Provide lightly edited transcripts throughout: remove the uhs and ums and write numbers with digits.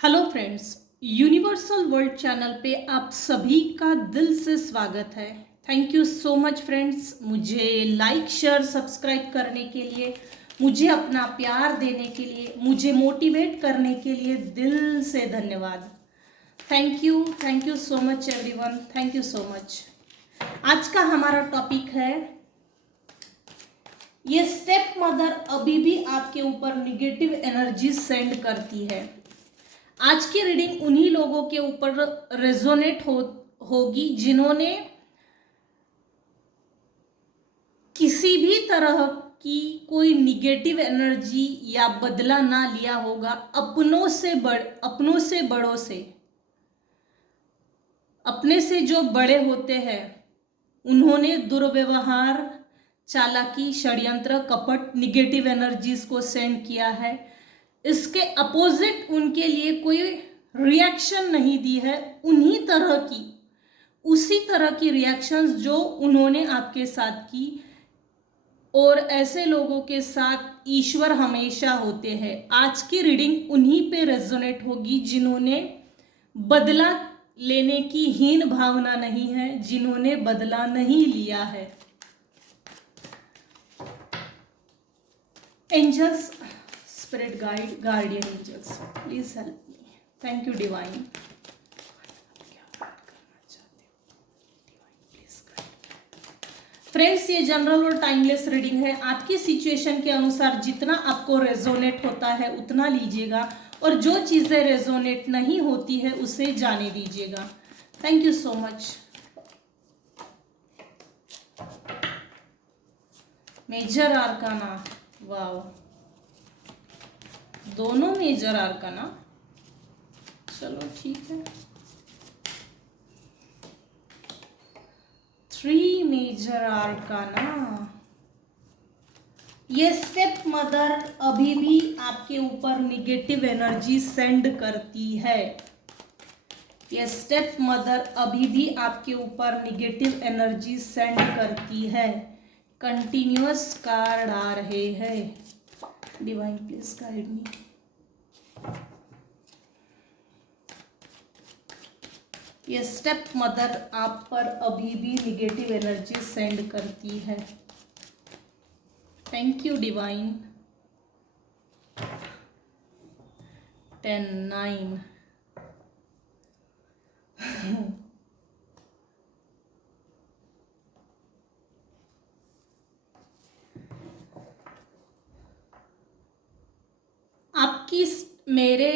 Hello friends, universal world channel पे आप सभी का दिल से स्वागत है। Thank you so much friends, मुझे लाइक शेयर सब्सक्राइब करने के लिए, मुझे अपना प्यार देने के लिए, मुझे मोटिवेट करने के लिए दिल से धन्यवाद। Thank you so much everyone, thank you so much. आज का हमारा टॉपिक है, ये स्टेप मदर अभी भी आपके ऊपर निगेटिव एनर्जी सेंड करती है। आज की रीडिंग उन्हीं लोगों के ऊपर रेजोनेट होगी जिन्होंने किसी भी तरह की कोई निगेटिव एनर्जी या बदला ना लिया होगा अपनों से बड़ों से। अपने से जो बड़े होते हैं उन्होंने दुर्व्यवहार, चालाकी, षड्यंत्र, कपट, निगेटिव एनर्जीज को सेंड किया है। इसके अपोजिट उनके लिए कोई रिएक्शन नहीं दी है। उसी तरह की रिएक्शंस जो उन्होंने आपके साथ की, और ऐसे लोगों के साथ ईश्वर हमेशा होते हैं। आज की रीडिंग उन्हीं पे रेजोनेट होगी जिन्होंने बदला लेने की हीन भावना नहीं है, जिन्होंने बदला नहीं लिया है। Angels, spirit guide, guardian angels, please help me. Thank you divine. Friends, ये जनरल और टाइमलेस रीडिंग है। आपकी सिचुएशन के अनुसार जितना आपको रेजोनेट होता है उतना लीजिएगा, और जो चीजें रेजोनेट नहीं होती है उसे जाने दीजिएगा। Thank you so much. Major arcana, wow, दोनों मेजर आर्काना, चलो ठीक है। 3 मेजर आर्काना। ये स्टेप मदर अभी भी आपके ऊपर निगेटिव एनर्जी सेंड करती है। ये स्टेप मदर अभी भी आपके ऊपर निगेटिव एनर्जी सेंड करती है। कंटिन्यूअस कार्ड आ रहे हैं। Divine please guide me. ये स्टेप मदर आप पर अभी भी निगेटिव एनर्जी सेंड करती है। Thank you divine. 10 9 आपकी मेरे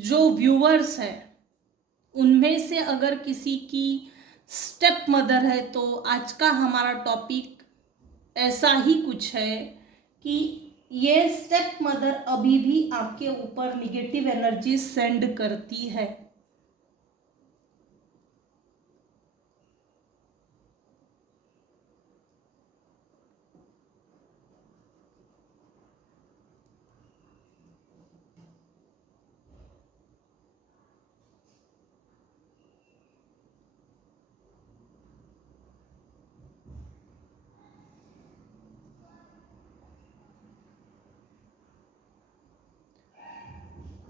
जो व्यूअर्स हैं उनमें से अगर किसी की स्टेप मदर है तो आज का हमारा टॉपिक ऐसा ही कुछ है कि ये स्टेप मदर अभी भी आपके ऊपर निगेटिव एनर्जी सेंड करती है।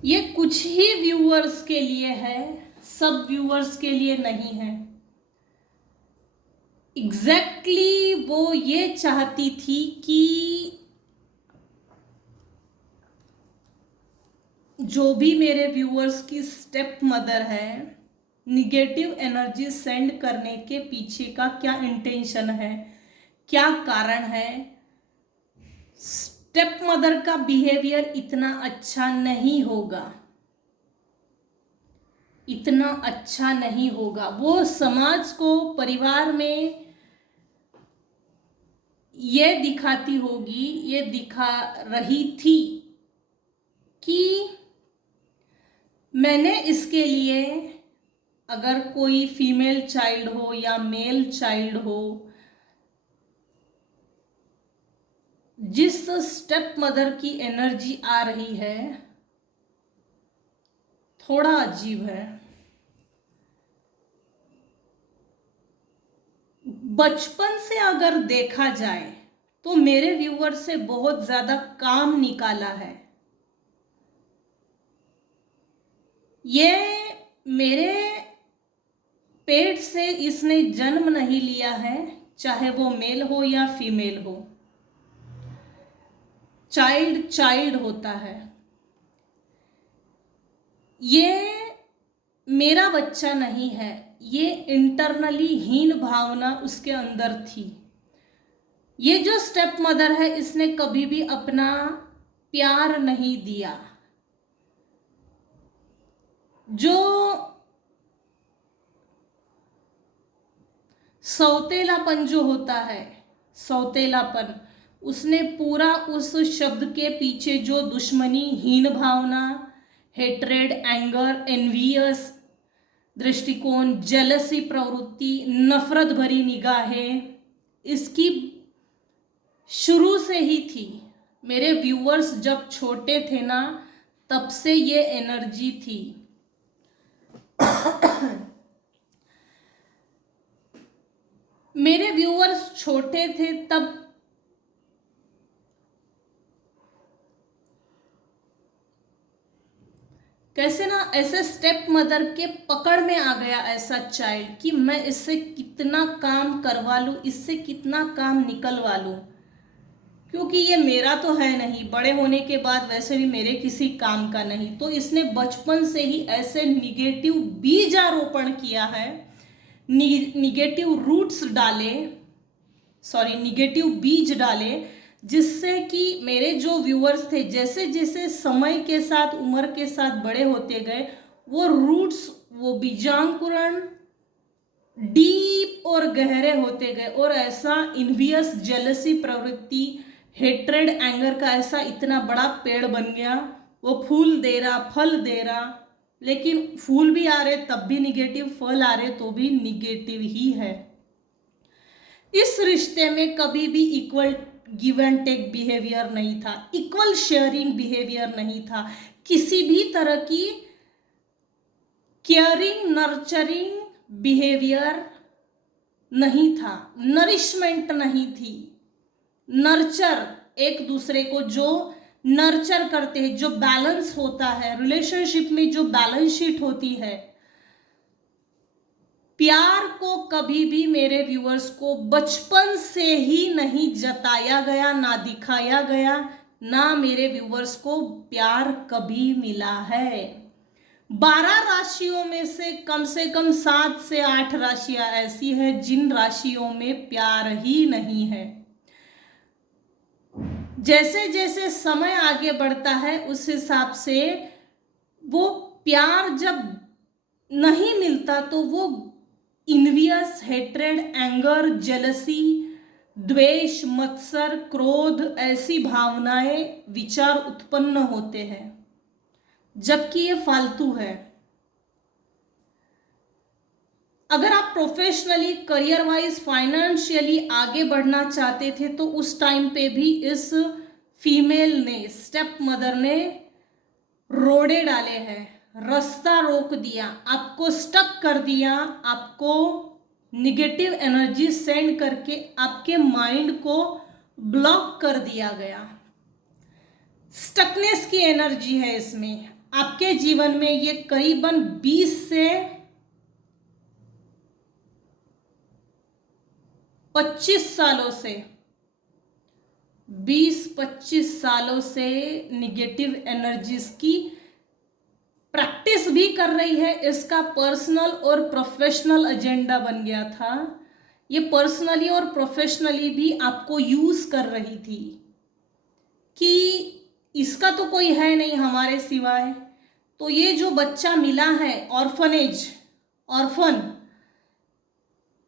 ये कुछ ही व्यूअर्स के लिए है, सब व्यूअर्स के लिए नहीं है। एग्जैक्टली वो ये चाहती थी कि जो भी मेरे व्यूअर्स की स्टेप मदर है, निगेटिव एनर्जी सेंड करने के पीछे का क्या इंटेंशन है, क्या कारण है। स्टेप मदर का बिहेवियर इतना अच्छा नहीं होगा, इतना अच्छा नहीं होगा। वो समाज को, परिवार में ये दिखाती होगी, ये दिखा रही थी कि मैंने इसके लिए, अगर कोई फीमेल चाइल्ड हो या मेल चाइल्ड हो, जिस स्टेप मदर की एनर्जी आ रही है थोड़ा अजीब है। बचपन से अगर देखा जाए तो मेरे व्यूअर से बहुत ज्यादा काम निकाला है। ये मेरे पेट से इसने जन्म नहीं लिया है, चाहे वो मेल हो या फीमेल हो। चाइल्ड चाइल्ड होता है। ये मेरा बच्चा नहीं है, ये इंटरनली हीन भावना उसके अंदर थी। ये जो स्टेप मदर है, इसने कभी भी अपना प्यार नहीं दिया। जो सौतेलापन जो होता है, सौतेलापन, उसने पूरा उस शब्द के पीछे जो दुश्मनी, हीन भावना, हेट्रेड, एंगर, एनवियस दृष्टिकोण, जेलसी प्रवृत्ति, नफरत भरी निगाहें, इसकी शुरू से ही थी। मेरे व्यूअर्स जब छोटे थे ना, तब से ये एनर्जी थी। मेरे व्यूअर्स छोटे थे तब कैसे ना ऐसे स्टेप मदर के पकड़ में आ गया ऐसा चाइल्ड कि मैं इससे कितना काम करवा लूं, इससे कितना काम निकलवा लूं, क्योंकि ये मेरा तो है नहीं, बड़े होने के बाद वैसे भी मेरे किसी काम का नहीं। तो इसने बचपन से ही ऐसे निगेटिव बीजारोपण किया है, निगेटिव रूट्स डाले, सॉरी निगेटिव बीज डाले, जिससे कि मेरे जो व्यूअर्स थे जैसे जैसे समय के साथ, उम्र के साथ बड़े होते गए, वो रूट्स, वो बीजांकुरण डीप और गहरे होते गए, और ऐसा इन्वियस, जेलसी प्रवृत्ति, हेट्रेड, एंगर का ऐसा इतना बड़ा पेड़ बन गया। वो फूल दे रहा, फल दे रहा, लेकिन फूल भी आ रहे तब भी निगेटिव, फल आ रहे तो भी निगेटिव ही है। इस रिश्ते में कभी भी equal give and take behaviour नहीं था, इक्वल शेयरिंग बिहेवियर नहीं था, किसी भी तरह की केयरिंग, नर्चरिंग बिहेवियर नहीं था, नरिशमेंट नहीं थी। नर्चर, एक दूसरे को जो नर्चर करते हैं, जो बैलेंस होता है रिलेशनशिप में, जो बैलेंस शीट होती है, प्यार को कभी भी मेरे व्यूअर्स को बचपन से ही नहीं जताया गया, ना दिखाया गया, ना मेरे व्यूअर्स को प्यार कभी मिला है। 12 राशियों में से कम 7 से 8 राशियां ऐसी हैं जिन राशियों में प्यार ही नहीं है। जैसे जैसे समय आगे बढ़ता है उस हिसाब से वो प्यार जब नहीं मिलता तो वो इन्वियस, हेट्रेड, एंगर, जेलसी, द्वेष, मत्सर, क्रोध, ऐसी भावनाएं, विचार उत्पन्न होते हैं, जबकि ये फालतू है। अगर आप प्रोफेशनली, करियर वाइज, फाइनेंशियली आगे बढ़ना चाहते थे तो उस टाइम पे भी इस फीमेल ने, स्टेप मदर ने रोड़े डाले हैं, रास्ता रोक दिया, आपको स्टक कर दिया, आपको निगेटिव एनर्जी सेंड करके आपके माइंड को ब्लॉक कर दिया गया। स्टकनेस की एनर्जी है इसमें। आपके जीवन में ये करीबन 20 से 25 सालों से, 20-25 सालों से निगेटिव एनर्जीज की प्रैक्टिस भी कर रही है। इसका पर्सनल और प्रोफेशनल एजेंडा बन गया था। ये पर्सनली और प्रोफेशनली भी आपको यूज कर रही थी कि इसका तो कोई है नहीं हमारे सिवाय, तो ये जो बच्चा मिला है ऑर्फनेज, ऑर्फन,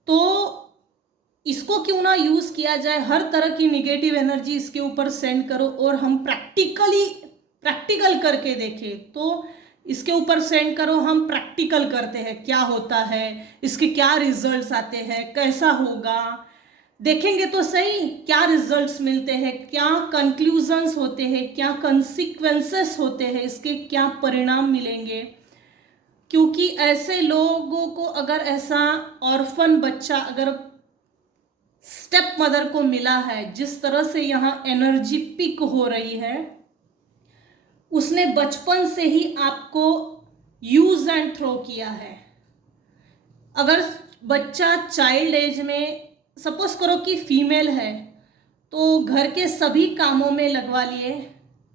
तो इसको क्यों ना यूज किया जाए, हर तरह की निगेटिव एनर्जी इसके ऊपर सेंड करो और हम प्रैक्टिकल करके देखें। तो इसके ऊपर सेंड करो, हम प्रैक्टिकल करते हैं क्या होता है, इसके क्या रिजल्ट्स आते हैं, कैसा होगा, देखेंगे तो सही क्या रिजल्ट्स मिलते हैं, क्या कंक्लूजन्स होते हैं, क्या कंसिक्वेंसेस होते हैं, इसके क्या परिणाम मिलेंगे। क्योंकि ऐसे लोगों को, अगर ऐसा ऑर्फन बच्चा अगर स्टेप मदर को मिला है, जिस तरह से यहाँ एनर्जी पिक हो रही है, उसने बचपन से ही आपको यूज एंड थ्रो किया है। अगर बच्चा चाइल्ड एज में, सपोज करो कि फीमेल है, तो घर के सभी कामों में लगवा लिए,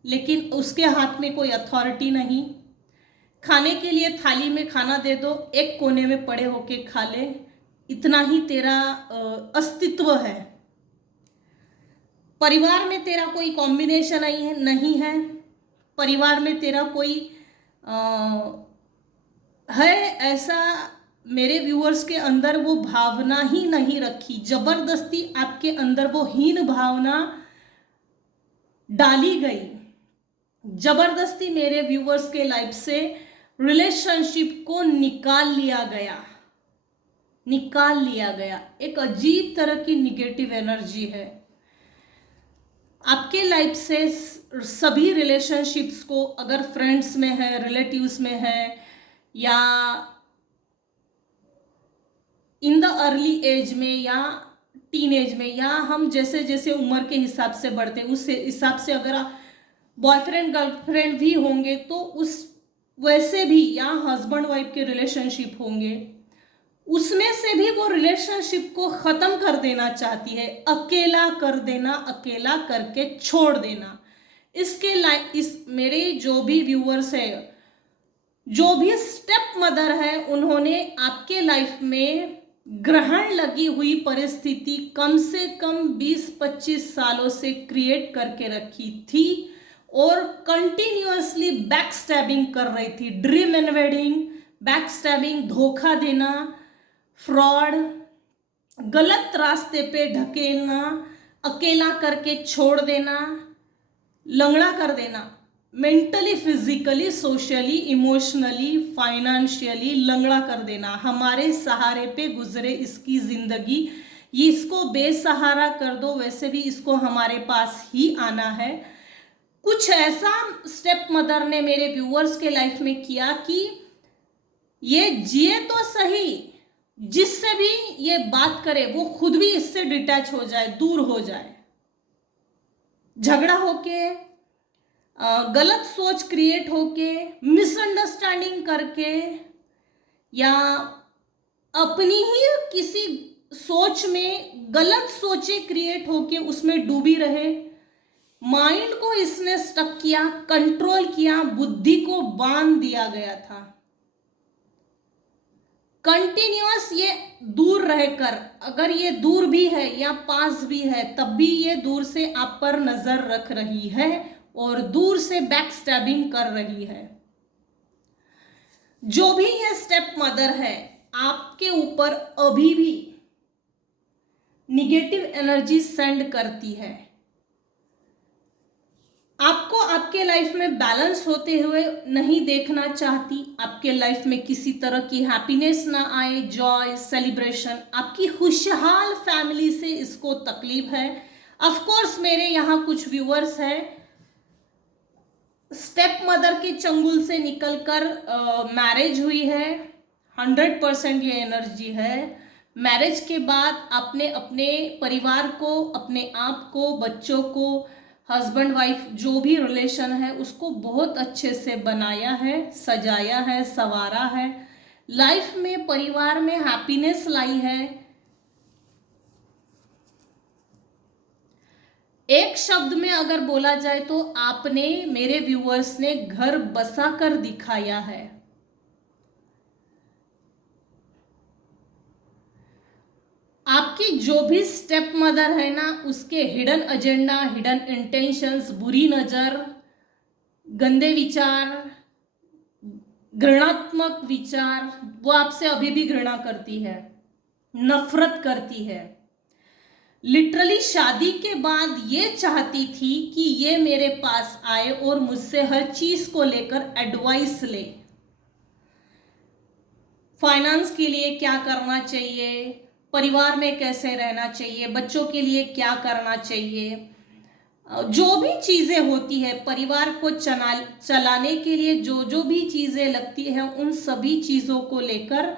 लेकिन उसके हाथ में कोई अथॉरिटी नहीं। खाने के लिए थाली में खाना दे दो, एक कोने में पड़े होके खा ले, इतना ही तेरा अस्तित्व है। परिवार में तेरा कोई कॉम्बिनेशन नहीं है, परिवार में तेरा कोई है ऐसा, मेरे व्यूअर्स के अंदर वो भावना ही नहीं रखी, जबरदस्ती आपके अंदर वो हीन भावना डाली गई, जबरदस्ती मेरे व्यूअर्स के लाइफ से रिलेशनशिप को निकाल लिया गया। एक अजीब तरह की निगेटिव एनर्जी है आपके लाइफ से। सभी रिलेशनशिप्स को, अगर फ्रेंड्स में है, रिलेटिव्स में है, या इन द अर्ली एज में या टीन एज में, या हम जैसे जैसे उम्र के हिसाब से बढ़ते उस हिसाब से अगर बॉयफ्रेंड गर्लफ्रेंड भी होंगे तो उस वैसे भी, या हस्बैंड वाइफ के रिलेशनशिप होंगे, उसमें से भी वो रिलेशनशिप को खत्म कर देना चाहती है, अकेला कर देना, अकेला करके छोड़ देना। इस मेरे जो भी व्यूअर्स है, जो भी स्टेप मदर है, उन्होंने आपके लाइफ में ग्रहण लगी हुई परिस्थिति कम से कम 20-25 सालों से क्रिएट करके रखी थी और कंटिन्यूअसली बैक स्टैबिंग कर रही थी। ड्रीम इन्वेडिंग, बैक स्टैबिंग, धोखा देना, फ्रॉड, गलत रास्ते पे ढकेलना, अकेला करके छोड़ देना, लंगड़ा कर देना, mentally, physically, socially, emotionally, financially लंगड़ा कर देना, हमारे सहारे पे गुजरे इसकी जिंदगी, ये इसको बेसहारा कर दो, वैसे भी इसको हमारे पास ही आना है। कुछ ऐसा स्टेप मदर ने मेरे व्यूअर्स के लाइफ में किया कि ये जिए तो सही, जिससे भी ये बात करे वो खुद भी इससे डिटैच हो जाए, दूर हो जाए, झगड़ा होके, गलत सोच क्रिएट होके, मिसअंडरस्टैंडिंग करके, या अपनी ही किसी सोच में गलत सोचें क्रिएट होके उसमें डूबी रहे। माइंड को इसने स्टक किया, कंट्रोल किया, बुद्धि को बांध दिया गया था। कंटिन्यूअस ये दूर रहकर, अगर ये दूर भी है या पास भी है, तब भी ये दूर से आप पर नजर रख रही है और दूर से बैक स्टैबिंग कर रही है। जो भी ये स्टेप मदर है, आपके ऊपर अभी भी निगेटिव एनर्जी सेंड करती है, आपको आपके लाइफ में बैलेंस होते हुए नहीं देखना चाहती, आपके लाइफ में किसी तरह की हैप्पीनेस ना आए, जॉय, सेलिब्रेशन, आपकी खुशहाल फैमिली से इसको तकलीफ है। ऑफ कोर्स मेरे यहाँ कुछ व्यूअर्स हैं, स्टेप मदर के चंगुल से निकलकर मैरिज हुई है, 100% ये एनर्जी है। मैरिज के बाद आपने अपने परिवार को, अपने आप को, बच्चों को, हस्बैंड वाइफ जो भी रिलेशन है उसको बहुत अच्छे से बनाया है, सजाया है, संवारा है, लाइफ में परिवार में हैप्पीनेस लाई है। एक शब्द में अगर बोला जाए तो आपने, मेरे व्यूअर्स ने घर बसा कर दिखाया है। आपकी जो भी स्टेप मदर है ना, उसके हिडन एजेंडा, हिडन इंटेंशंस, बुरी नजर, गंदे विचार, घृणात्मक विचार, वो आपसे अभी भी घृणा करती है, नफरत करती है। लिटरली शादी के बाद ये चाहती थी कि ये मेरे पास आए और मुझसे हर चीज को लेकर एडवाइस ले, फाइनेंस के लिए क्या करना चाहिए, परिवार में कैसे रहना चाहिए, बच्चों के लिए क्या करना चाहिए, जो भी चीजें होती है परिवार को चलाने के लिए, जो जो भी चीजें लगती हैं, उन सभी चीजों को लेकर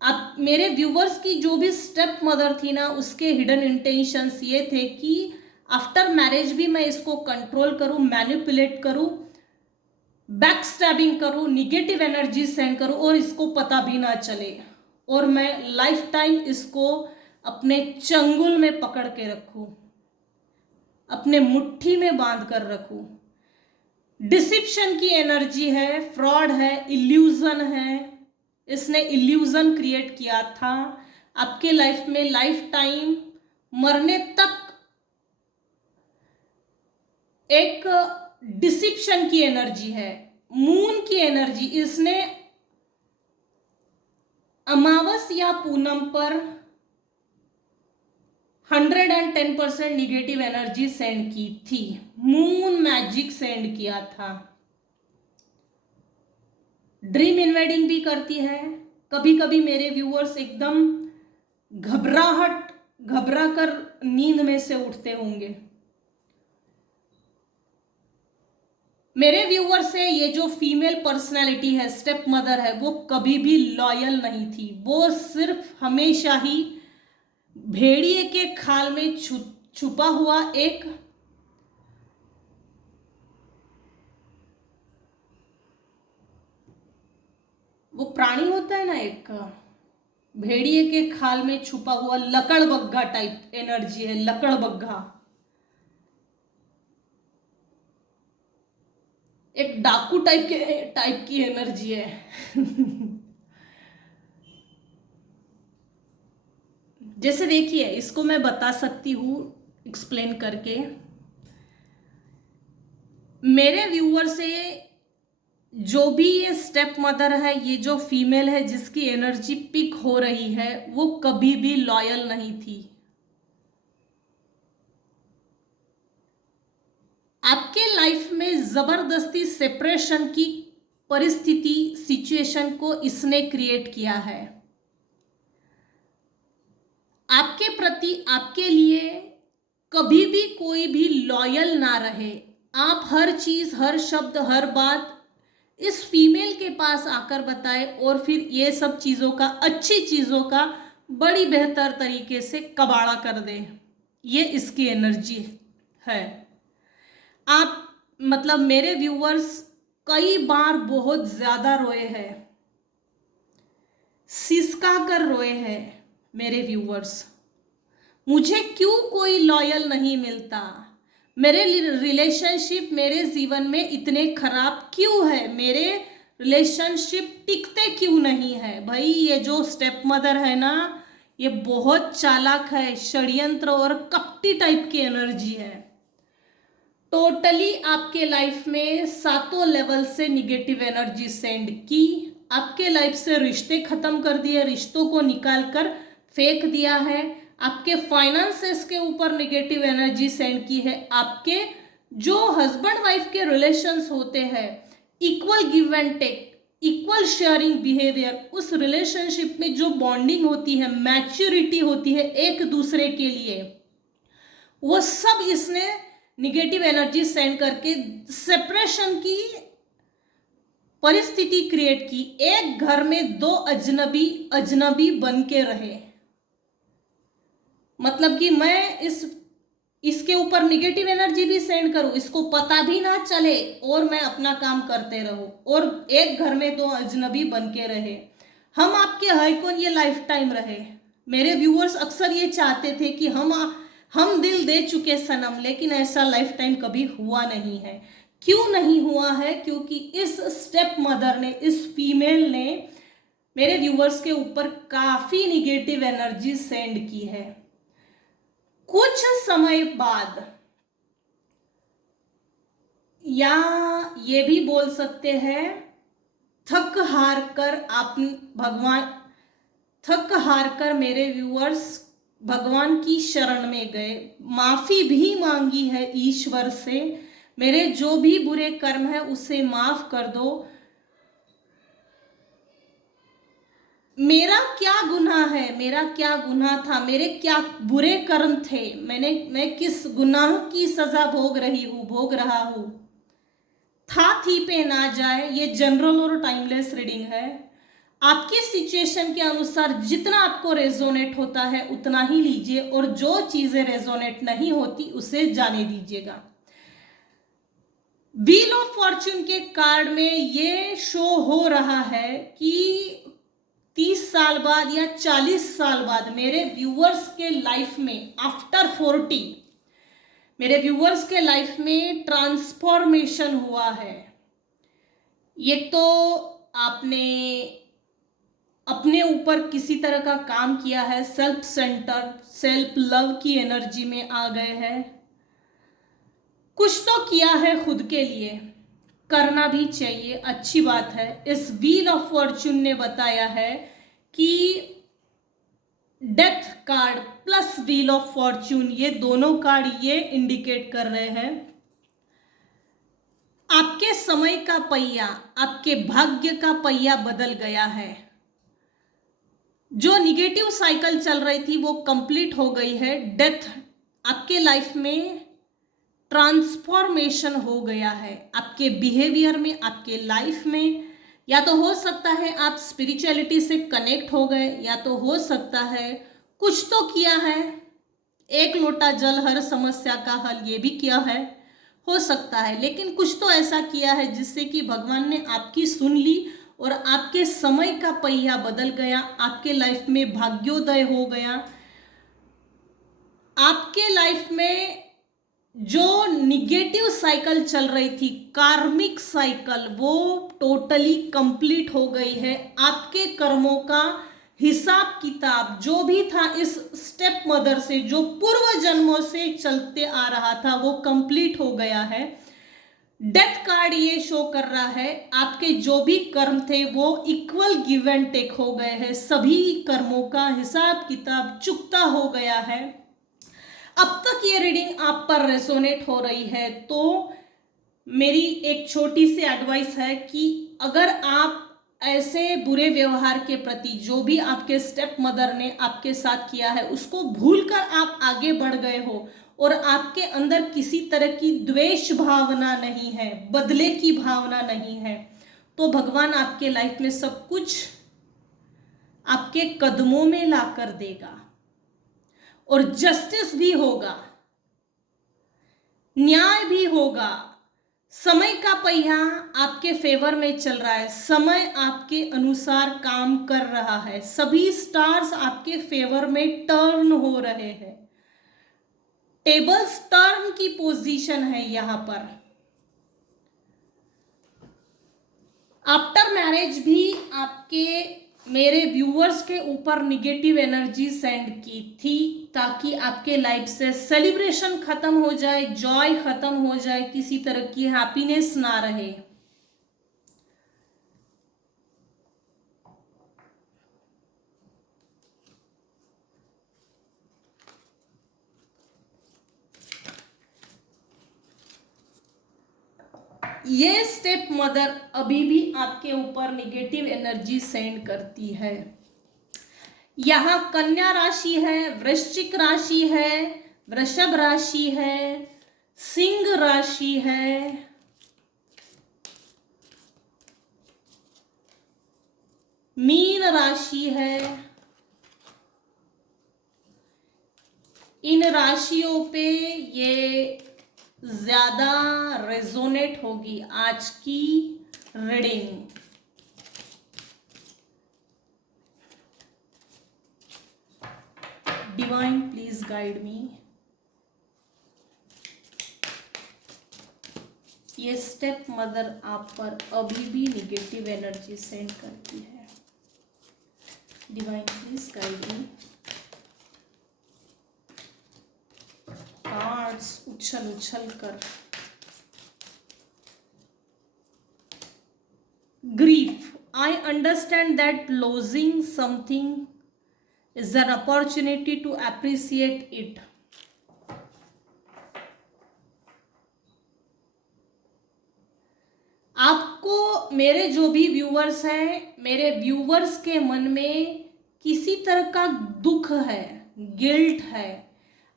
अब मेरे व्यूवर्स की जो भी स्टेप मदर थी ना, उसके हिडन इंटेंशंस ये थे कि आफ्टर मैरिज भी मैं इसको कंट्रोल करूं, मैनिपुलेट करूं, बैक स्टैबिंग करूं, निगेटिव एनर्जी सेंड करूं और इसको पता भी ना चले, और मैं लाइफ टाइम इसको अपने चंगुल में पकड़ के रखूं, अपने मुट्ठी में बांध कर रखूं। डिसिप्शन की एनर्जी है, फ्रॉड है, इल्यूजन है। इसने इल्यूजन क्रिएट किया था आपके लाइफ में, लाइफ टाइम मरने तक एक डिसिप्शन की एनर्जी है, मून की एनर्जी। इसने अमावस या पूनम पर 110% निगेटिव एनर्जी सेंड की थी, मून मैजिक सेंड किया था। ड्रीम इन्वेडिंग भी करती है। कभी कभी मेरे व्यूअर्स एकदम घबरा कर नींद में से उठते होंगे। मेरे व्यूअर से ये जो फीमेल पर्सनालिटी है, स्टेप मदर है, वो कभी भी लॉयल नहीं थी। वो सिर्फ हमेशा ही भेड़िए के खाल में छुपा हुआ एक वो प्राणी होता है ना, एक भेड़िए के खाल में छुपा हुआ लकड़बग्घा टाइप एनर्जी है, लकड़बग्घा, एक डाकू टाइप की एनर्जी है। जैसे देखिए, इसको मैं बता सकती हूँ एक्सप्लेन करके। मेरे व्यूअर से जो भी ये स्टेप मदर है, ये जो फीमेल है जिसकी एनर्जी पिक हो रही है, वो कभी भी लॉयल नहीं थी। आपके लाइफ में जबरदस्ती सेपरेशन की परिस्थिति, सिचुएशन को इसने क्रिएट किया है। आपके प्रति, आपके लिए कभी भी कोई भी लॉयल ना रहे। आप हर चीज, हर शब्द, हर बात इस फीमेल के पास आकर बताए और फिर ये सब चीजों का, अच्छी चीजों का बड़ी बेहतर तरीके से कबाड़ा कर दे। ये इसकी एनर्जी है। आप मतलब मेरे व्यूअर्स कई बार बहुत ज्यादा रोए हैं, सिसका कर रोए हैं मेरे व्यूअर्स। मुझे क्यों कोई लॉयल नहीं मिलता, मेरे रिलेशनशिप मेरे जीवन में इतने खराब क्यों है, मेरे रिलेशनशिप टिकते क्यों नहीं है। भाई ये जो स्टेप मदर है ना, ये बहुत चालाक है, षड्यंत्र और कपटी टाइप की एनर्जी है। टोटली आपके लाइफ में 7 लेवल से निगेटिव एनर्जी सेंड की, आपके लाइफ से रिश्ते खत्म कर दिए, रिश्तों को निकाल कर फेंक दिया है, आपके फाइनेंसेस के ऊपर निगेटिव एनर्जी सेंड की है। आपके जो हस्बैंड वाइफ के रिलेशंस होते हैं, equal give and take, equal sharing behaviour, उस रिलेशनशिप में जो बॉन्डिंग होती है, मैच्योरिटी होती है एक दूसरे के लिए, वो सब इसने निगेटिव एनर्जी सेंड करके सेपरेशन की परिस्थिति क्रिएट की। एक घर में 2 अजनबी बन के रहे, मतलब कि मैं इसके ऊपर निगेटिव एनर्जी भी सेंड करूं, इसको पता भी ना चले और मैं अपना काम करते रहूं, और एक घर में 2 अजनबी बन के रहे। हम आपके है कौन, ये लाइफ टाइम रहे। मेरे व्यूअर्स अक्सर ये चाहते थे कि हम दिल दे चुके सनम, लेकिन ऐसा लाइफ टाइम कभी हुआ नहीं है। क्यों नहीं हुआ है? क्योंकि इस स्टेप मदर ने, इस फीमेल ने मेरे व्यूअर्स के ऊपर काफी निगेटिव एनर्जी सेंड की है। कुछ समय बाद, या ये भी बोल सकते हैं थक हार कर मेरे व्यूअर्स भगवान की शरण में गए, माफी भी मांगी है ईश्वर से, मेरे जो भी बुरे कर्म है उसे माफ कर दो। मेरा क्या गुनाह है, मेरा क्या गुनाह था, मेरे क्या बुरे कर्म थे, मैं किस गुनाह की सजा भोग रहा हूं। था थी पे ना जाए। ये जनरल और टाइमलेस रीडिंग है। आपकी सिचुएशन के अनुसार जितना आपको रेजोनेट होता है उतना ही लीजिए, और जो चीजें रेजोनेट नहीं होती उसे जाने दीजिएगा। व्हील ऑफ फॉर्च्यून के कार्ड में ये शो हो रहा है कि 30 साल बाद या 40 साल बाद मेरे व्यूअर्स के लाइफ में आफ्टर 40 मेरे व्यूअर्स के लाइफ में ट्रांसफॉर्मेशन हुआ है। ये तो आपने अपने ऊपर किसी तरह का काम किया है, सेल्फ सेंटर सेल्फ लव की एनर्जी में आ गए हैं, कुछ तो किया है खुद के लिए, करना भी चाहिए, अच्छी बात है। इस व्हील ऑफ फॉर्च्यून ने बताया है कि death card plus wheel of Fortune, ये दोनों कार्ड ये इंडिकेट कर रहे हैं आपके समय का पहिया, आपके भाग्य का पहिया बदल गया है। जो निगेटिव साइकिल चल रही थी वो कंप्लीट हो गई है। डेथ आपके लाइफ में ट्रांसफॉर्मेशन हो गया है, आपके बिहेवियर में, आपके लाइफ में। या तो हो सकता है आप स्पिरिचुअलिटी से कनेक्ट हो गए, या तो हो सकता है कुछ तो किया है, एक लोटा जल हर समस्या का हल, ये भी किया है, हो सकता है। लेकिन कुछ तो ऐसा किया है जिससे कि भगवान ने आपकी सुन ली और आपके समय का पहिया बदल गया, आपके लाइफ में भाग्योदय हो गया। आपके लाइफ में जो निगेटिव साइकिल चल रही थी, कार्मिक साइकिल, वो टोटली कंप्लीट हो गई है। आपके कर्मों का हिसाब किताब जो भी था इस स्टेप मदर से, जो पूर्व जन्मों से चलते आ रहा था, वो कंप्लीट हो गया है। डेथ कार्ड ये शो कर रहा है आपके जो भी कर्म थे वो इक्वल गिव एंड टेक हो गए हैं, सभी कर्मों का हिसाब किताब चुकता हो गया है। अब तक ये रीडिंग आप पर रेसोनेट हो रही है तो मेरी एक छोटी सी एडवाइस है कि अगर आप ऐसे बुरे व्यवहार के प्रति, जो भी आपके स्टेप मदर ने आपके साथ किया है, उसको भूलकर आप आगे बढ़ गए हो और आपके अंदर किसी तरह की द्वेष भावना नहीं है, बदले की भावना नहीं है, तो भगवान आपके लाइफ में सब कुछ आपके कदमों में ला कर देगा और जस्टिस भी होगा, न्याय भी होगा। समय का पहिया आपके फेवर में चल रहा है, समय आपके अनुसार काम कर रहा है, सभी स्टार्स आपके फेवर में टर्न हो रहे हैं, टेबल्स टर्न की पोजीशन है यहां पर। आफ्टर मैरिज भी आपके मेरे व्यूअर्स के ऊपर निगेटिव एनर्जी सेंड की थी ताकि आपके लाइफ से सेलिब्रेशन खत्म हो जाए, जॉय खत्म हो जाए, किसी तरह की हैप्पीनेस ना रहे। ये स्टेप मदर अभी भी आपके ऊपर निगेटिव एनर्जी सेंड करती है। यहां कन्या राशि है, वृश्चिक राशि है, वृषभ राशि है, सिंह राशि है, मीन राशि है। इन राशियों पे ये ज्यादा रेजोनेट होगी आज की reading. Divine please guide me. ये स्टेप मदर आप पर अभी भी निगेटिव एनर्जी सेंड करती है। Divine please guide me. Cards उछल उछल कर। Grief, I understand that lodging something is an opportunity to appreciate it. आपको मेरे जो भी व्यूअर्स हैं, मेरे व्यूअर्स के मन में किसी तरह का दुख है, गिल्ट है,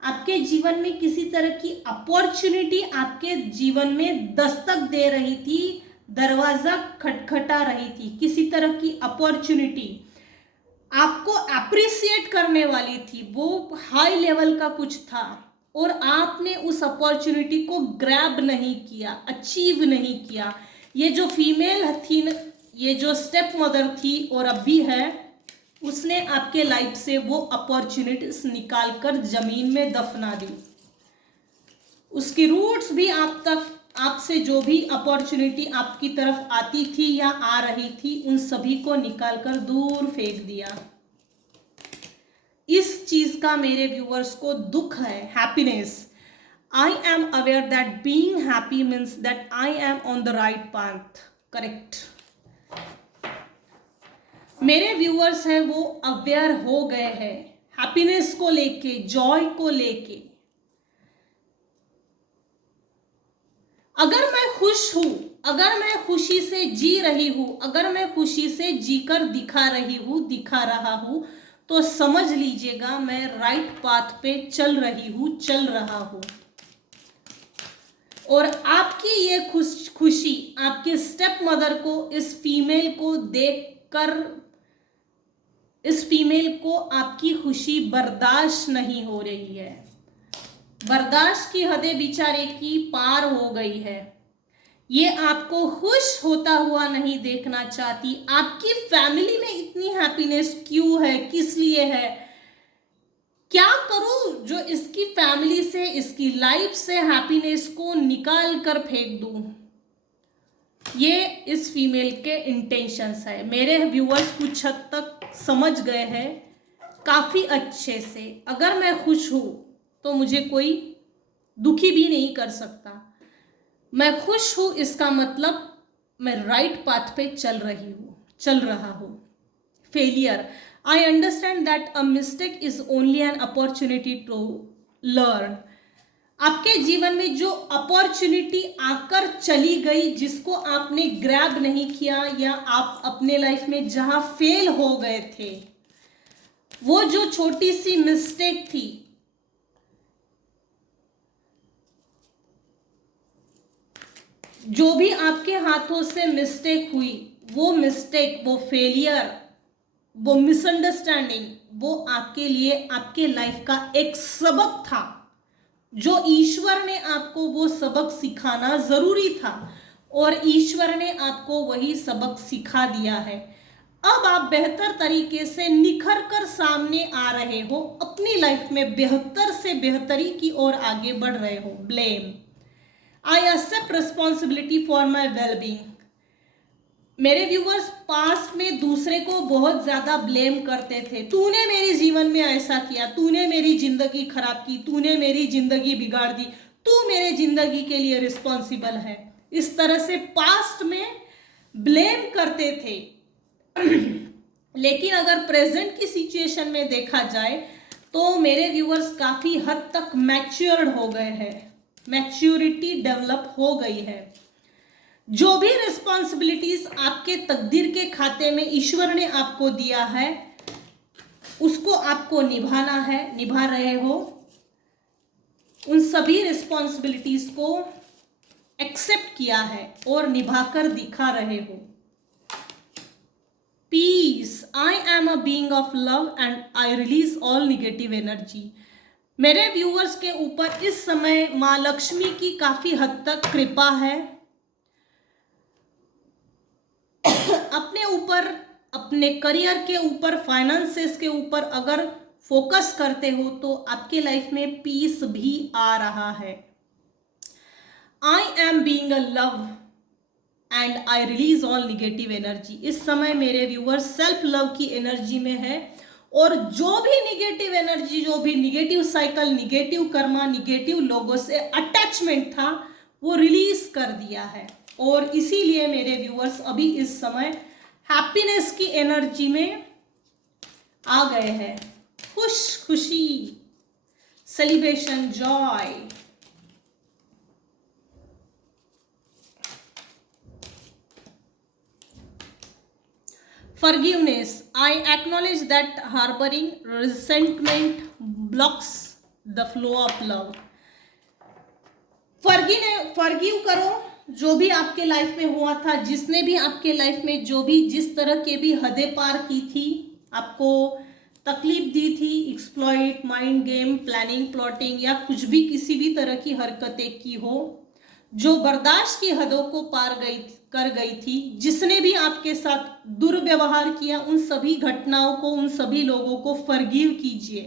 आपके जीवन में किसी तरह की अपॉर्चुनिटी आपके जीवन में दस्तक दे रही थी, दरवाजा खटखटा रही थी, किसी तरह की अपॉर्चुनिटी आपको अप्रिशिएट करने वाली थी, वो हाई लेवल का कुछ था, और आपने उस अपॉर्चुनिटी को ग्रैब नहीं किया, अचीव नहीं किया। ये जो फीमेल थी, ये जो स्टेप मदर थी और अभी है, उसने आपके लाइफ से वो अपॉर्चुनिटीज निकाल कर जमीन में दफना दी। उसकी रूट्स भी आप तक, आपसे जो भी अपॉर्चुनिटी आपकी तरफ आती थी या आ रही थी, उन सभी को निकाल कर दूर फेंक दिया। इस चीज का मेरे व्यूअर्स को दुख है। Happiness, I am aware that being happy means that I am on the right path. Correct, मेरे व्यूअर्स हैं वो अवेयर हो गए हैं हैप्पीनेस को लेके, जॉय को लेके। अगर मैं खुश हूं, अगर मैं खुशी से जी रही हूं, अगर मैं खुशी से जीकर दिखा रही हूं, दिखा रहा हूं, तो समझ लीजिएगा मैं राइट पाथ पे चल रही हूं, चल रहा हूं। और आपकी ये खुशी आपके स्टेप मदर को, इस फीमेल को देखकर, इस फीमेल को आपकी खुशी बर्दाश्त नहीं हो रही है। बर्दाश्त की हदें बेचारे की पार हो गई है। ये आपको खुश होता हुआ नहीं देखना चाहती। आपकी फैमिली में इतनी हैप्पीनेस क्यों है, किस लिए है? क्या करूं जो इसकी फैमिली से, इसकी लाइफ से हैप्पीनेस को निकाल कर फेंक दूं? ये इस फीमेल के इंटेंशंस है। मेरे व्यूअर्स कुछ हद तक समझ गए हैं काफी अच्छे से। अगर मैं खुश हूं तो मुझे कोई दुखी भी नहीं कर सकता। मैं खुश हूं, इसका मतलब मैं राइट पाथ पे चल रही हूं, चल रहा हूं। Failure, I understand that a mistake is only an opportunity to learn. आपके जीवन में जो अपॉर्चुनिटी आकर चली गई, जिसको आपने ग्रैब नहीं किया, या आप अपने लाइफ में जहां फेल हो गए थे, वो जो छोटी सी मिस्टेक थी, जो भी आपके हाथों से मिस्टेक हुई, वो मिस्टेक, वो फेलियर, वो मिसअंडरस्टैंडिंग, वो आपके लिए, आपके लाइफ का एक सबक था, जो ईश्वर ने आपको वो सबक सिखाना जरूरी था, और ईश्वर ने आपको वही सबक सिखा दिया है। अब आप बेहतर तरीके से निखर कर सामने आ रहे हो, अपनी लाइफ में बेहतर से बेहतरी की ओर आगे बढ़ रहे हो। Blame, I accept responsibility for my wellbeing. मेरे व्यूवर्स पास्ट में दूसरे को बहुत ज्यादा ब्लेम करते थे। तूने मेरे जीवन में ऐसा किया, तूने मेरी जिंदगी खराब की, तूने मेरी जिंदगी बिगाड़ दी, तू मेरे जिंदगी के लिए रिस्पॉन्सिबल है। इस तरह से पास्ट में ब्लेम करते थे। लेकिन अगर प्रेजेंट की सिचुएशन में देखा जाए तो मेरे व्यूवर्स काफी हद तक मैच्योर्ड हो गए हैं, मैच्योरिटी डेवलप हो गई है। जो भी रिस्पॉन्सिबिलिटीज आपके तकदीर के खाते में ईश्वर ने आपको दिया है, उसको आपको निभाना है, निभा रहे हो। उन सभी रिस्पॉन्सिबिलिटीज को एक्सेप्ट किया है और निभाकर दिखा रहे हो। Peace, I am a being of love and I release all negative energy. मेरे व्यूअर्स के ऊपर इस समय माँ लक्ष्मी की काफी हद तक कृपा है। अपने ऊपर, अपने करियर के ऊपर, फाइनेंसेस के ऊपर अगर फोकस करते हो तो आपके लाइफ में पीस भी आ रहा है। I am being a love and I release all negative energy. इस समय मेरे व्यूअर्स सेल्फ लव की एनर्जी में है, और जो भी निगेटिव एनर्जी, जो भी negative cycle, negative Karma, negative लोगों से अटैचमेंट था, वो रिलीज कर दिया है। और इसीलिए मेरे व्यूअर्स अभी इस समय हैप्पीनेस की एनर्जी में आ गए हैं। खुशी, celebration, Joy. Forgiveness, I acknowledge that harboring resentment blocks the flow of love. Forgive करो जो भी आपके लाइफ में हुआ था, जिसने भी आपके लाइफ में जो भी, जिस तरह के भी हदें पार की थी, आपको तकलीफ दी थी, exploit, mind game, planning, plotting या कुछ भी किसी भी तरह की हरकतें की हो जो बर्दाश्त की हदों को पार कर गई थी, जिसने भी आपके साथ दुर्व्यवहार किया, उन सभी घटनाओं को, उन सभी लोगों को फॉरगिव कीजिए,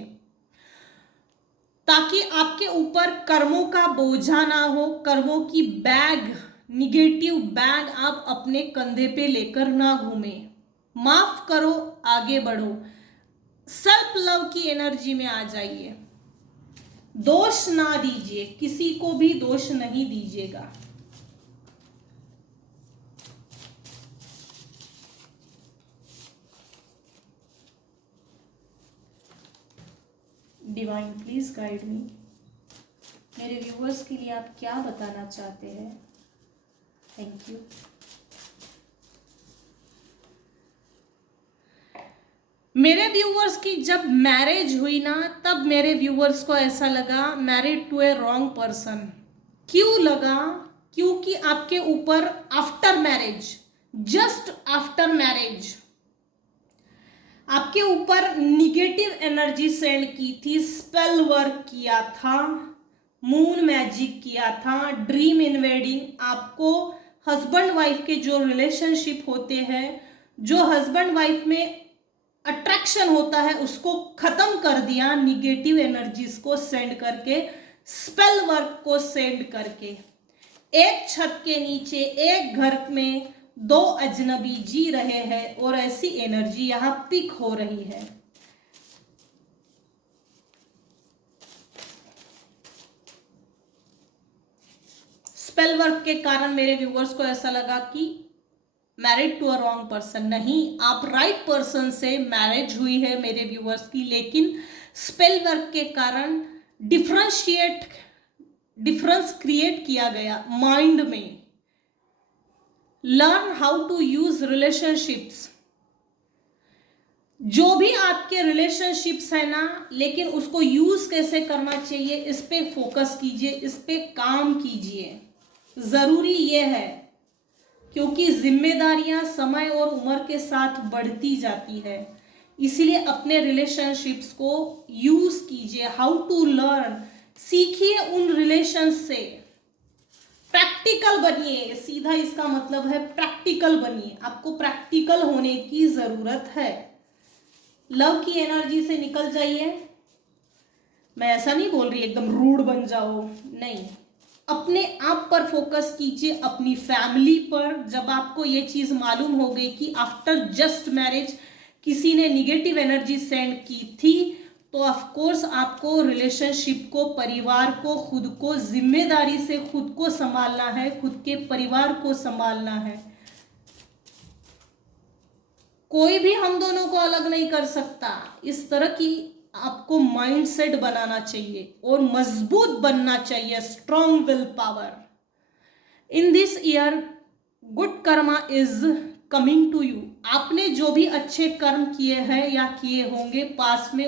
ताकि आपके ऊपर कर्मों का बोझा ना हो, कर्मों की बैग, निगेटिव बैग आप अपने कंधे पे लेकर ना घूमे। माफ करो, आगे बढ़ो, सेल्फ लव की एनर्जी में आ जाइए। दोष ना दीजिए, किसी को भी दोष नहीं दीजिएगा। डिवाइन प्लीज गाइड मी, मेरे व्यूअर्स के लिए आप क्या बताना चाहते हैं? Thank you. मेरे व्यूअर्स की जब मैरिज हुई ना, तब मेरे व्यूअर्स को ऐसा लगा married to a wrong person. क्यों लगा? क्योंकि आपके ऊपर after marriage, just after marriage, आपके ऊपर निगेटिव एनर्जी सेंड की थी, स्पेल वर्क किया था, मून मैजिक किया था, ड्रीम इन्वेडिंग, आपको हस्बैंड वाइफ के जो रिलेशनशिप होते हैं, जो हस्बैंड वाइफ में अट्रैक्शन होता है, उसको खत्म कर दिया निगेटिव एनर्जीज को सेंड करके, स्पेल वर्क को सेंड करके। एक छत के नीचे, एक घर में दो अजनबी जी रहे हैं और ऐसी एनर्जी यहां पिक हो रही है। स्पेल वर्क के कारण मेरे व्यूअर्स को ऐसा लगा कि married to a wrong person. नहीं, आप राइट पर्सन से मैरिज हुई है मेरे व्यूअर्स की, लेकिन स्पेल वर्क के कारण डिफरेंस क्रिएट किया गया माइंड में। Learn how to use relationships. जो भी आपके रिलेशनशिप्स है ना, लेकिन उसको यूज कैसे करना चाहिए, इस पे फोकस कीजिए, इस पे काम कीजिए। जरूरी ये है क्योंकि जिम्मेदारियां समय और उम्र के साथ बढ़ती जाती है, इसलिए अपने रिलेशनशिप्स को यूज कीजिए। हाउ टू लर्न, सीखिए उन रिलेशन से, प्रैक्टिकल बनिए। सीधा इसका मतलब है प्रैक्टिकल बनिए। आपको प्रैक्टिकल होने की जरूरत है। लव की एनर्जी से निकल जाइए। मैं ऐसा नहीं बोल रही एकदम रूड बन जाओ, नहीं, अपने आप पर फोकस कीजिए, अपनी फैमिली पर। जब आपको ये चीज मालूम हो गई कि आफ्टर जस्ट मैरिज किसी ने निगेटिव एनर्जी सेंड की थी, तो ऑफ कोर्स आपको रिलेशनशिप को, परिवार को, खुद को जिम्मेदारी से खुद को संभालना है, खुद के परिवार को संभालना है। कोई भी हम दोनों को अलग नहीं कर सकता। इस तरह की आपको माइंडसेट बनाना चाहिए और मजबूत बनना चाहिए, strong will power. In this year good karma is coming to you. आपने जो भी अच्छे कर्म किए हैं या किए होंगे पास में,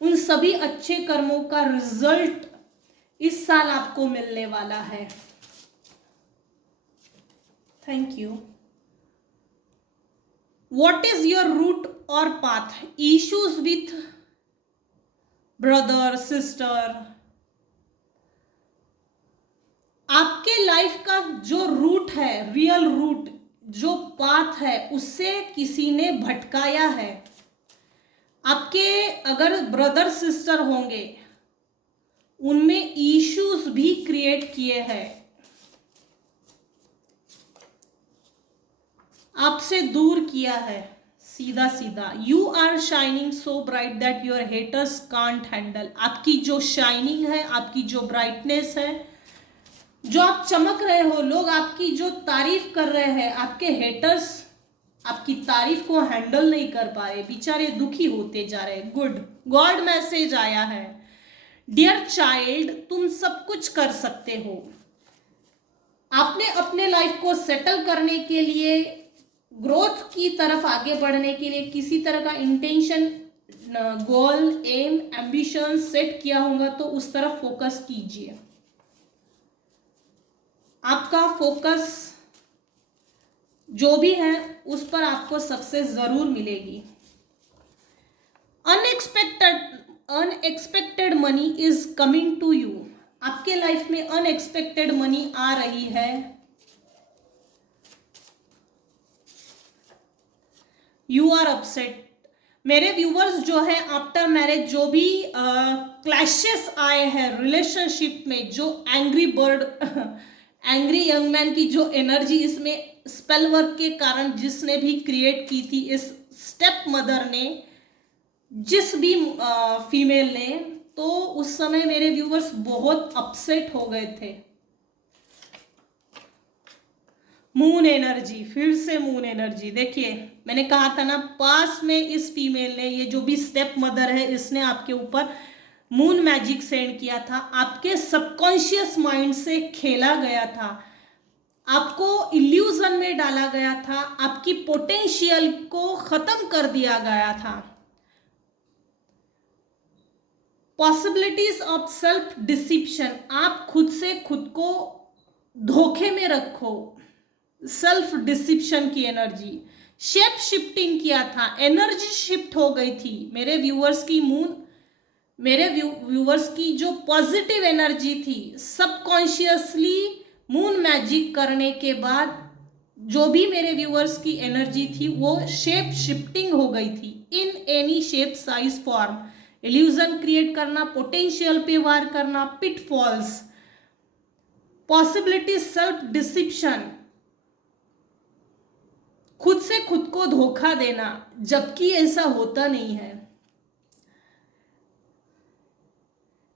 उन सभी अच्छे कर्मों का रिजल्ट इस साल आपको मिलने वाला है। Thank you. What is your route or path? Issues with brother, sister? आपके लाइफ का जो रूट है, रियल रूट, जो पाथ है, उससे किसी ने भटकाया है। आपके अगर ब्रदर सिस्टर होंगे, उनमें इश्यूज भी क्रिएट किए हैं, आपसे दूर किया है, सीधा सीधा। You are shining so bright that your haters can't handle. आपकी जो शाइनिंग है, आपकी जो ब्राइटनेस है, जो आप चमक रहे हो, लोग आपकी जो तारीफ कर रहे हैं, आपके हेटर्स आपकी तारीफ को हैंडल नहीं कर पा रहे, बेचारे दुखी होते जा रहे। गुड, गॉड मैसेज आया है, डियर चाइल्ड, तुम सब कुछ कर सकते हो। आपने अपने लाइफ को सेटल करने के लिए, ग्रोथ की तरफ आगे बढ़ने के लिए किसी तरह का इंटेंशन, गोल, एम, एम्बिशन सेट किया होगा, तो उस तरफ फोकस कीजिए। आपका फोकस जो भी है उस पर आपको सक्सेस जरूर मिलेगी। Unexpected money is coming to you. आपके लाइफ में अनएक्सपेक्टेड मनी आ रही है। You are upset. मेरे व्यूवर्स जो है, आफ्टर मैरिज जो भी क्लैशेस आए हैं रिलेशनशिप में, जो angry bird angry young man की जो एनर्जी इसमें स्पेल वर्क के कारण जिसने भी क्रिएट की थी, इस स्टेप मदर ने, जिस भी फीमेल ने, तो उस समय मेरे व्यूवर्स बहुत अपसेट हो गए थे। मून एनर्जी, फिर से मून एनर्जी। देखिए मैंने कहा था ना, पास में इस फीमेल ने, ये जो भी स्टेप मदर है, इसने आपके ऊपर मून मैजिक सेंड किया था। आपके सबकॉन्शियस माइंड से खेला गया था, आपको इल्यूजन में डाला गया था, आपकी पोटेंशियल को खत्म कर दिया गया था। पॉसिबिलिटीज ऑफ सेल्फ डिसिप्शन, आप खुद से खुद को धोखे में रखो। सेल्फ डिसिप्शन की एनर्जी, शेप शिफ्टिंग किया था, एनर्जी शिफ्ट हो गई थी। मेरे व्यूअर्स की व्यूअर्स की जो पॉजिटिव एनर्जी थी, सबकॉन्शियसली मून मैजिक करने के बाद जो भी मेरे व्यूअर्स की एनर्जी थी, वो शेप शिफ्टिंग हो गई थी in any shape size form. Illusion create करना, पोटेंशियल पे वार करना, पिटफॉल्स, पॉसिबिलिटी, सेल्फ डिसिप्शन, खुद से खुद को धोखा देना, जबकि ऐसा होता नहीं है।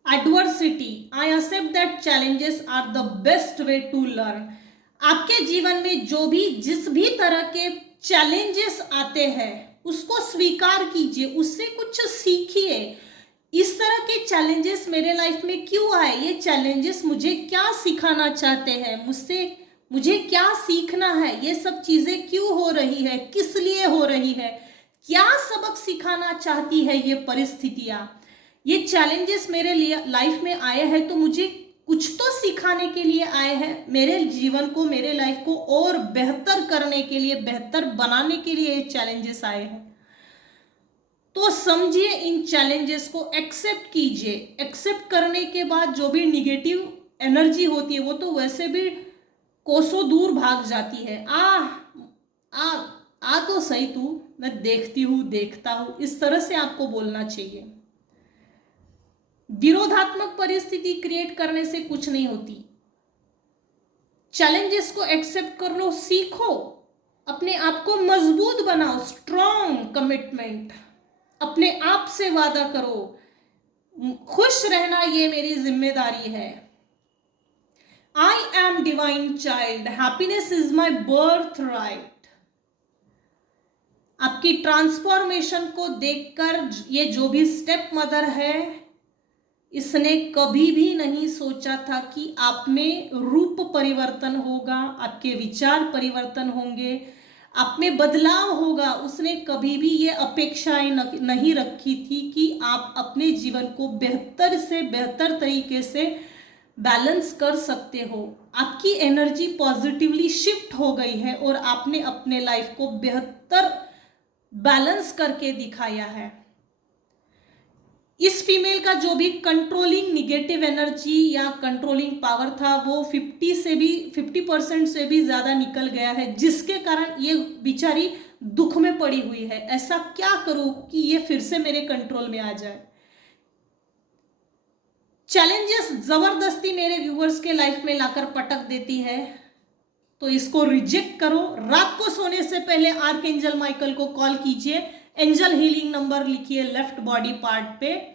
Adversity, I accept that challenges are the best way to learn. आपके जीवन में जो भी जिस भी तरह के चैलेंजेस आते हैं, उसको स्वीकार कीजिए, उससे कुछ सीखिए। इस तरह के चैलेंजेस मेरे लाइफ में क्यों आए, ये चैलेंजेस मुझे क्या सिखाना चाहते हैं, मुझे क्या सीखना है, ये सब चीजें क्यों हो रही है, किस लिए हो रही है, क्या सबक सिखाना चाहती है ये परिस्थितियां। ये चैलेंजेस मेरे लिए लाइफ में आए हैं तो मुझे कुछ तो सिखाने के लिए आए हैं, मेरे जीवन को, मेरे लाइफ को और बेहतर करने के लिए, बेहतर बनाने के लिए ये चैलेंजेस आए हैं। तो समझिए, इन चैलेंजेस को एक्सेप्ट कीजिए। एक्सेप्ट करने के बाद जो भी निगेटिव एनर्जी होती है, वो तो वैसे भी कोसों दूर भाग जाती है। आ तो सही तू, मैं देखती हूं, देखता हूं, इस तरह से आपको बोलना चाहिए। विरोधात्मक परिस्थिति क्रिएट करने से कुछ नहीं होती। चैलेंजेस को एक्सेप्ट कर लो, सीखो, अपने आप को मजबूत बनाओ, स्ट्रॉन्ग कमिटमेंट, अपने आप से वादा करो, खुश रहना ये मेरी जिम्मेदारी है। I am divine child, happiness is my birth right. आपकी ट्रांसफॉर्मेशन को देखकर ये जो भी स्टेप मदर है, इसने कभी भी नहीं सोचा था कि आप में रूप परिवर्तन होगा, आपके विचार परिवर्तन होंगे, आप में बदलाव होगा। उसने कभी भी ये अपेक्षाएं नहीं रखी थी कि आप अपने जीवन को बेहतर से बेहतर तरीके से बैलेंस कर सकते हो। आपकी एनर्जी पॉजिटिवली शिफ्ट हो गई है और आपने अपने लाइफ को बेहतर बैलेंस करके दिखाया है। इस फीमेल का जो भी कंट्रोलिंग निगेटिव एनर्जी या कंट्रोलिंग पावर था, वो 50% से भी ज्यादा निकल गया है, जिसके कारण ये बेचारी दुख में पड़ी हुई है। ऐसा क्या करूं कि ये फिर से मेरे कंट्रोल में आ जाए। चैलेंजेस जबरदस्ती मेरे व्यूअर्स के लाइफ में लाकर पटक देती है, तो इसको रिजेक्ट करो। रात को सोने से पहले आर्कएंजल माइकल को कॉल कीजिए, एंजल हीलिंग नंबर लिखिए लेफ्ट बॉडी पार्ट पे।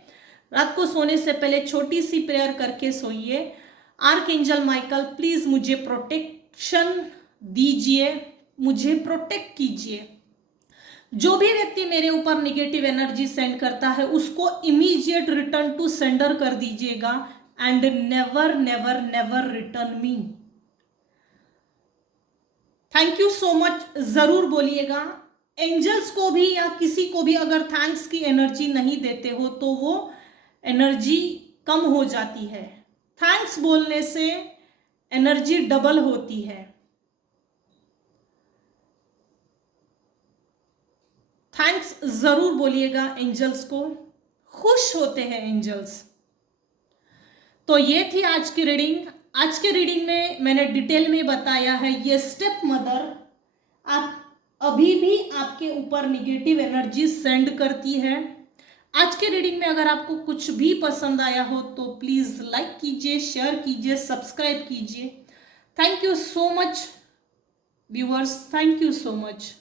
रात को सोने से पहले छोटी सी प्रेयर करके सोइए, आर्कएंजल माइकल प्लीज मुझे प्रोटेक्शन दीजिए, मुझे प्रोटेक्ट कीजिए। जो भी व्यक्ति मेरे ऊपर निगेटिव एनर्जी सेंड करता है, उसको इमीडिएट रिटर्न टू सेंडर कर दीजिएगा, and never never never return me. Thank you so much जरूर बोलिएगा। एंजल्स को भी या किसी को भी अगर थैंक्स की एनर्जी नहीं देते हो तो वो एनर्जी कम हो जाती है। थैंक्स बोलने से एनर्जी डबल होती है। थैंक्स जरूर बोलिएगा एंजल्स को, खुश होते हैं एंजल्स। तो ये थी आज की रीडिंग। आज के रीडिंग में मैंने डिटेल में बताया है ये स्टेप मदर आप अभी भी आपके ऊपर निगेटिव एनर्जी सेंड करती है। आज के रीडिंग में अगर आपको कुछ भी पसंद आया हो तो प्लीज लाइक कीजिए, शेयर कीजिए, सब्सक्राइब कीजिए। Thank you so much viewers, thank you so much.